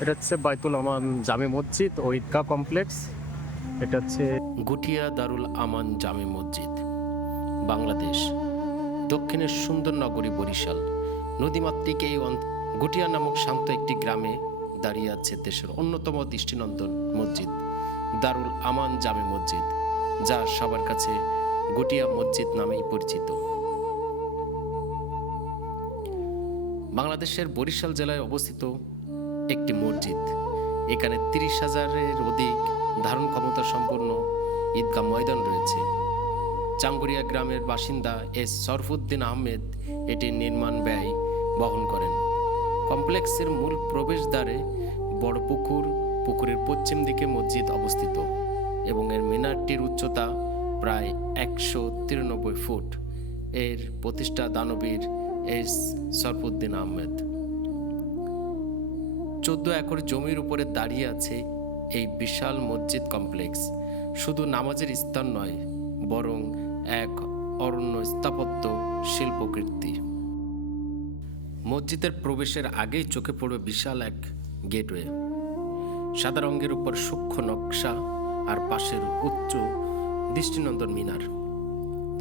এটা হচ্ছে বাইতুল আমান জামে মসজিদ ও ঈদগাহ কমপ্লেক্স। এটা হচ্ছে গুটিয়া দারুল আমান জামে মসজিদ, বাংলাদেশ, দক্ষিণের সুন্দর নগরী বরিশাল। নদীমাতৃক এই গুটিয়া নামক শান্ত একটি গ্রামে দাঁড়িয়ে আছে দেশের অন্যতম দৃষ্টিনন্দন মসজিদ, দারুল আমান জামে মসজিদ, যা সবার কাছে গুটিয়া মসজিদ নামেই পরিচিত। বাংলাদেশের বরিশাল জেলায় অবস্থিত একটি মসজিদ। এখানে তিরিশ হাজারের অধিক ধারণ ক্ষমতা সম্পন্ন ঈদগাহ ময়দান রয়েছে। চাঙ্গুরিয়া গ্রামের বাসিন্দা এস সরফুদ্দিন আহমেদ এটির নির্মাণ ব্যয় বহন করেন। কমপ্লেক্সের মূল প্রবেশদ্বারে বড় পুকুর, পুকুরের পশ্চিম দিকে মসজিদ অবস্থিত এবং এর মিনারটির উচ্চতা প্রায় একশো তিরানব্বই ফুট। এর প্রতিষ্ঠা দানবীর এস সরফুদ্দিন আহমেদ। চোদ্দ একর জমির উপরে দাঁড়িয়ে আছে এই বিশাল মসজিদ কমপ্লেক্স শুধু নামাজের স্থান নয়, বরং এক অরণ্য স্থাপত্য শিল্পকীর্তি। মসজিদের প্রবেশের আগেই চোখে পড়বে বিশাল এক গেটওয়ে। সাদা রঙের উপর সূক্ষ্ম নকশা আর পাশের উচ্চ দৃষ্টিনন্দন মিনার,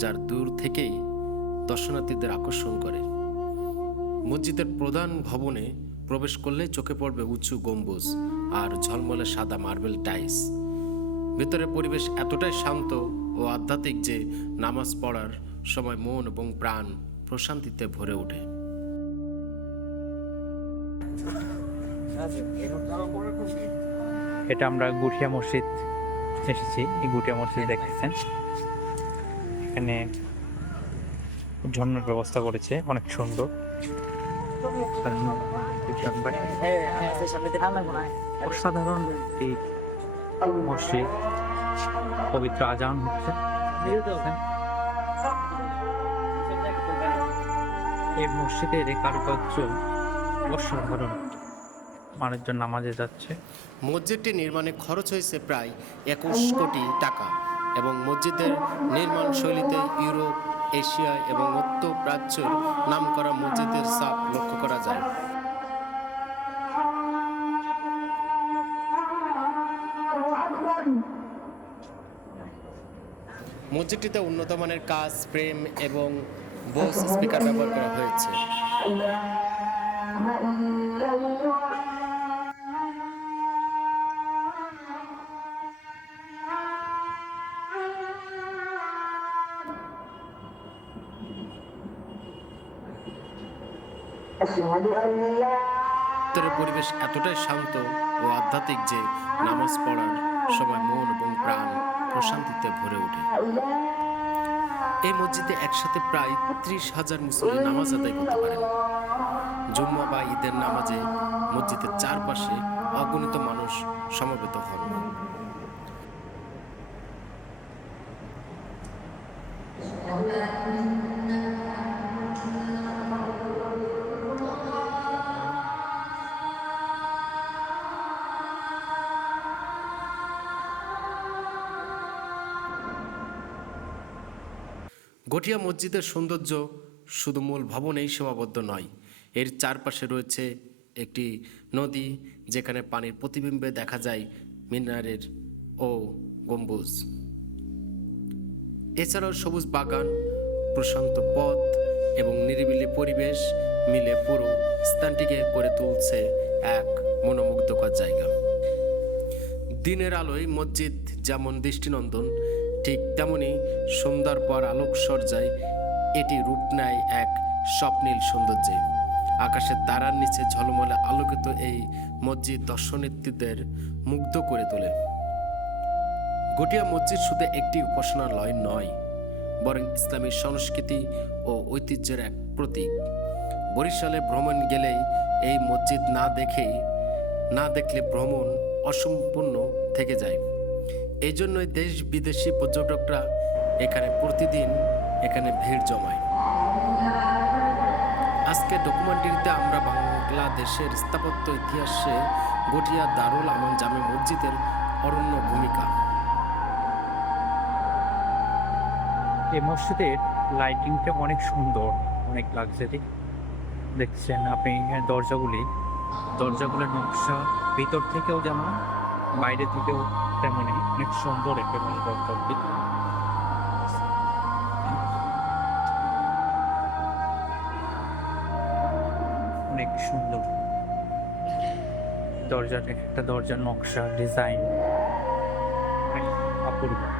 যার দূর থেকেই দর্শনার্থীদের আকর্ষণ করে। মসজিদের প্রধান ভবনে প্রবেশ করলে চোখে পড়বে উঁচু গম্বুজ আর ঝলমলে সাদা মার্বেল টাইলস। ভেতরের পরিবেশ এতটাই শান্ত ও আধ্যাত্মিক যে নামাজ পড়ার সময় মন এবং প্রাণ প্রশান্তিতে ভরে ওঠে। এটা আমরা গুটিয়া মসজিদ এসেছি। এই গুটিয়া মসজিদ দেখতেছেন। এখানে ঝর্ণার ব্যবস্থা করেছে। অনেক সুন্দর। অসাধারণ একটি মসজিদ পবিত্র আজান হচ্ছে। এই মসজিদের এই কারুকার্য অসাধারণ। মানুষজন নামাজে যাচ্ছে। মসজিদটি নির্মাণে খরচ হয়েছে প্রায় একুশ কোটি টাকা এবং মসজিদের নির্মাণ শৈলীতে ইউরোপ এশিয়া এবং মধ্য প্রাচ্যের নামকরা মসজিদের ছাপ লক্ষ্য করা যায়। মসজিদটিতে উন্নত মানের কাজ ফ্রেম এবং বোস স্পিকার ব্যবহার করা হয়েছে। পরিবেশ এতটাই শান্ত ও আধ্যাত্মিক যে নামাজ পড়ার সময় মন এবং প্রাণ প্রশান্তিতে ভরে ওঠে। এই মসজিদে একসাথে প্রায় ত্রিশ হাজার মুসলিম নামাজ আদায় করতে পারেন জুম্মা বা ঈদের নামাজে মসজিদের চারপাশে অগণিত মানুষ সমবেত হন। গঠিয়া মসজিদের সৌন্দর্য শুধু মূল ভবনেই সীমাবদ্ধ নয়, এর চারপাশে রয়েছে একটি নদী যেখানে পানির প্রতিবিম্বে দেখা যায় মিনারের ও গম্বুজ। এছাড়াও সবুজ বাগান, প্রশান্ত পথ এবং নিরিবিলি পরিবেশ মিলে পুরো স্থানটিকে করে তুলছে এক মনোমুগ্ধকর জায়গা। দিনের আলোয় মসজিদ যেমন দৃষ্টিনন্দন ঠিক তেমনি সন্ধ্যার পর আলোক সজ্জায় এটি রূপ নেয় এক স্বপ্নীল সৌন্দর্যে। আকাশের তারার নিচে ঝলমলে আলোকিত এই মসজিদ দর্শনার্থীদের মুগ্ধ করে তোলে। গটিয়া মসজিদ শুধু একটি উপাসনালয় নয়, বরং ইসলামী সংস্কৃতি ও ঐতিহ্যের এক প্রতীক। বরিশালে ভ্রমণ গেলেই এই মসজিদ না দেখেই, না দেখলে ভ্রমণ অসম্পূর্ণ থেকে যায়। এই জন্যই দেশ বিদেশি পর্যটকরা এখানে প্রতিদিন এখানে ভিড় জমায়। আজকে ডকুমেন্টারিতে আমরা বাংলাদেশের স্থাপত্য ইতিহাসে গটিয়া দারুল আমান জামে মসজিদের অরণ্য ভূমিকা। এই মসজিদের লাইটিংটা অনেক সুন্দর, অনেক লাক্সারি দেখছেন আপনি দরজাগুলি, দরজাগুলোর নকশা ভিতর থেকেও যেমন বাইরে থেকেও তেমনই অনেক সুন্দর একটা দরজাগুলি অনেক সুন্দর। দরজার একটা দরজার নকশা, ডিজাইন। অপূর্ব।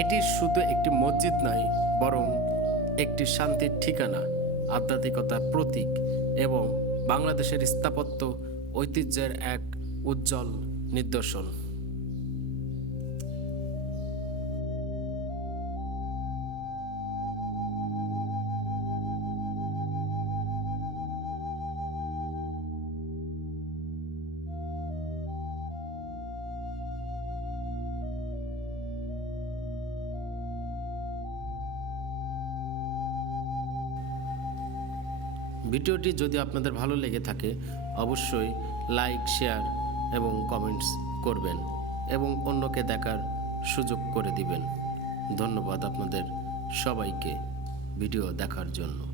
এটি শুধু একটি মসজিদ নয়, বরং একটি শান্তির ঠিকানা আধ্যাত্মিকতার প্রতীক এবং বাংলাদেশের স্থাপত্য ঐতিহ্যের এক উজ্জ্বল নিদর্শন। ভিডিওটি যদি আপনাদের ভালো লেগে থাকে, অবশ্যই লাইক, শেয়ার এবং কমেন্টস করবেন এবং অন্যকে দেখার সুযোগ করে দিবেন। ধন্যবাদ আপনাদের সবাইকে ভিডিও দেখার জন্য।